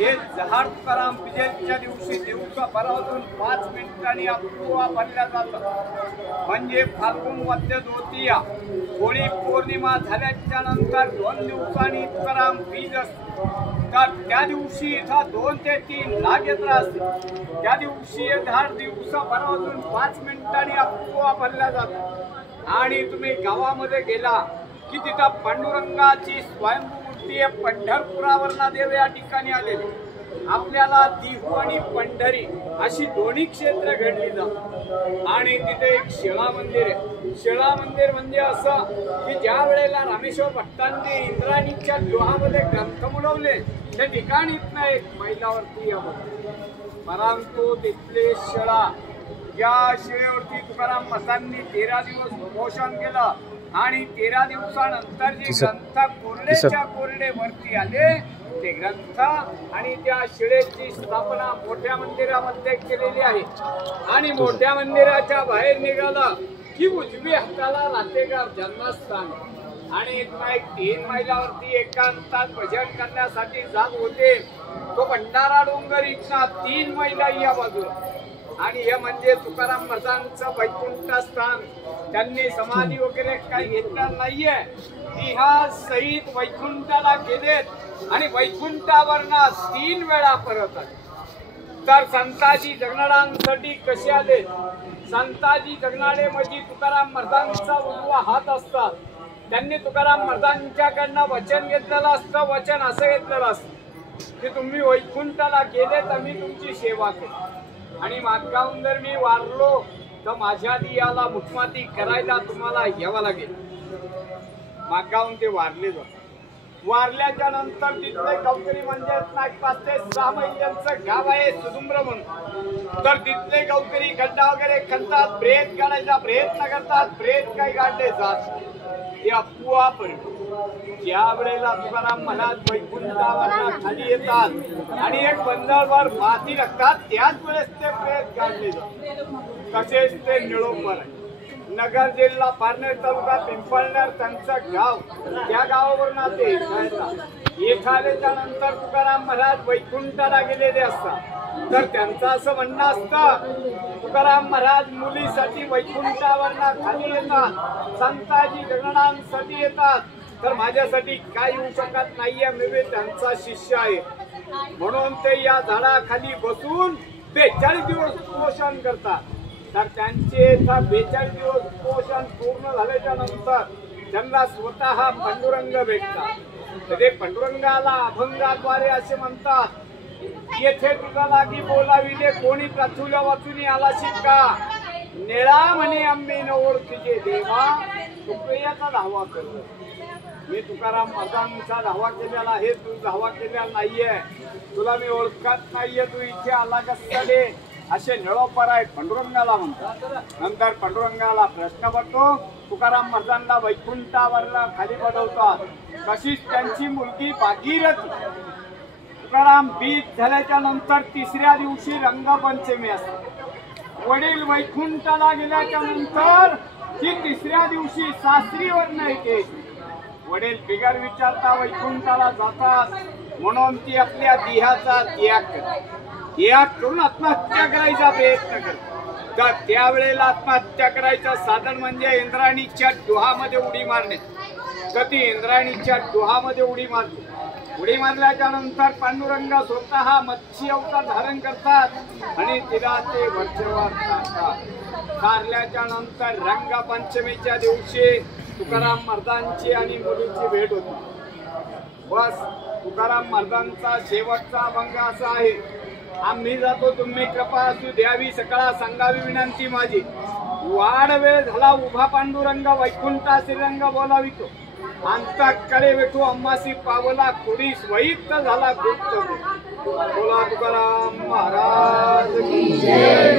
हे जहार तुकाराम विजयच्या दिवशी दिवसा भरातून 5 मिनिटांनी अपूर्वा भरल्या जातं। म्हणजे फाल्गुन वद्य द्वितीया होळी पौर्णिमा झाल्याच्या नंतर 2 दिवसांनी तुकाराम बीज असते। तर त्या दिवशी इथं 2 ते 3 लाख यात्रा असते। त्या दिवशी 10 दिवसा भरातून 5 मिनिटांनी अपूर्वा भरल्या जातं। आणि तुम्ही गावामध्ये गेला की तिथं पांडुरंगाची स्वयंभू मूर्ती आहे। पंढरपुरावरना देव या ठिकाणी आलेले। आपल्याला दिहू आणि पंढरी अशी दोन्ही क्षेत्र घडली जातात। आणि तिथे एक शिळा मंदिर आहे। शिळा मंदिर म्हणजे असं की ज्या वेळेला रामेश्वर भट्टांनी इंद्राणीच्या डोहामध्ये ग्रंथ मुडवले त्या ठिकाणी इथनं एक मैलावरती परंतु तिथले शिळा या शिळेवरती तुकाराम महाराजांनी 13 दिवस उपोषण केलं। आणि 13 दिवसानंतर जे ग्रंथ कोरडेच्या कोरडे वरती आले ते ग्रंथ आणि त्या शिळेची स्थापना मोठ्या मंदिरामध्ये केलेली आहे। आणि मोठ्या मंदिराच्या बाहेर निघालं की उजवी हाताला रातेगाव जन्मस्थान आणि इथं एक 3 मैलावरती एकांतात भजन करण्यासाठी जाग होते। तो भंडारा डोंगर इथं 3 मैला या बाजूला। आणि हे म्हणजे तुकाराम महाराजांचं वैकुंठ स्थान। त्यांनी समाधी वगैरे काही घेतलं नाहीये। इतिहास सहित वैकुंठाला गेलेत आणि वैकुंठावरना 3 वेळा परत आले। तर संताजी जगनाडांसाठी कसे आले? संताजी जगनाडे म्हणजे तुकाराम महाराजांचा उजवा हात असतात। त्यांनी तुकाराम महाराजांच्याकडनं वचन घेतलेलं असतं। वचन असं घेतलेलं असतं की तुम्ही वैकुंठाला गेले तर मी तुमची सेवा केली आणि मातगावून जर मी वारलो तर माझ्या दियाला मुठमाती करायला तुम्हाला यावं लागेल। मातगावून ते वारले जातात। वारल्याच्या नंतर तिथले गावकरी म्हणजे 5 ते 6 मैलांचं गाव आहे सुदुम्र म्हणून। तर तिथले गावकरी खड्डा वगैरे खणतात, प्रेत काढायचा प्रयत्न करतात, प्रेत काही काढले जात हे अफवा पर्यंत। ज्या वेळेला तुकाराम महाराज वैकुंठावर खाली येतात आणि एक बंदरवर माती लागतात त्याच वेळेस ते प्रेत काढले जातात। तसेच ते निळोपर नगर जिल्हा पारनेर तालुका पिंपळनेर त्यांचं गाव, त्या गावावरून ते एखाद्याच्या नंतर तुकाराम महाराज वैकुंठाला गेलेले असतात। तर त्यांचं असं म्हणणं असतं तुकाराम महाराज मुलीसाठी वैकुंठावरना खाली येतात, संताजी जगनाडांसाठी येतात। तर माझ्यासाठी काय येऊ शकत नाहीये, मी त्यांचा शिष्य आहे म्हणून ते या झाडाखाली बसून 42 दिवस उपोषण करतात। तर त्यांचे 42 दिवस उपोषण पूर्ण झाल्याच्या नंतर त्यांना स्वतः पांडुरंग भेटतात। ते पांडुरंगाला अभंगाद्वारे असे म्हणतात, येथे तुझा लागी बोलाविले कोणी प्रथुल्या वाचून आला शिका, निळा म्हणे आम्ही न ओळखीचे देवा तुकयाचा धावा कर। मी तुकाराम महाराजांचा धावा केलेला आहे, तू धावा केलेला नाहीये, तुला मी ओळखत नाहीये, तू इथे आला कसले असे निळोपर आहेत पांडुरंगाला म्हणतात। नंतर पांडुरंगाला प्रश्न पडतो, तुकाराम महाराजांना वैकुंठावरला खाली पडवतात। तशीच त्यांची मुलगी भागीरथी तुकाराम बीज झाल्याच्या नंतर 3ऱ्या दिवशी रंगपंचमी असते। वडील वैकुंठाला गेल्याच्या नंतर ती 3ऱ्या दिवशी सासरीवरनं येते। वडील बिगर विचारता वैकुंठाला जातात म्हणून ती आपल्या देहाचा त्याग करते। त्याग करून आत्महत्या करायचा प्रयत्न करते। तर त्यावेळेला आत्महत्या करायचं साधन म्हणजे इंद्राणीच्या डोहामध्ये उडी मारणे। तर ती इंद्राणीच्या डोहामध्ये उडी मारते। उडी मारल्याच्या नंतर पांडुरंग स्वतः मत्स्य अवतार धारण करतात आणि तिला ते वरचेवर टाकतात। मारल्याच्या नंतर रंगपंचमीच्या दिवशी तुकाराम महाराजांची आणि मुलीची भेट होती। बस तुकाराम महाराजांचा शेवटचा अभंग असा आहे, आम्ही जातो तुम्ही कृपा असू द्यावी सकळा सांगावी विनंती माझी, वाढ वेळ झाला उभा पांडुरंग वैकुंठा श्रीरंग बोलावितो, अंतकडे वेठू अम्मासी पावला कोडी स्वैत झाला गुप्त। बोला तुकाराम महाराज की जय।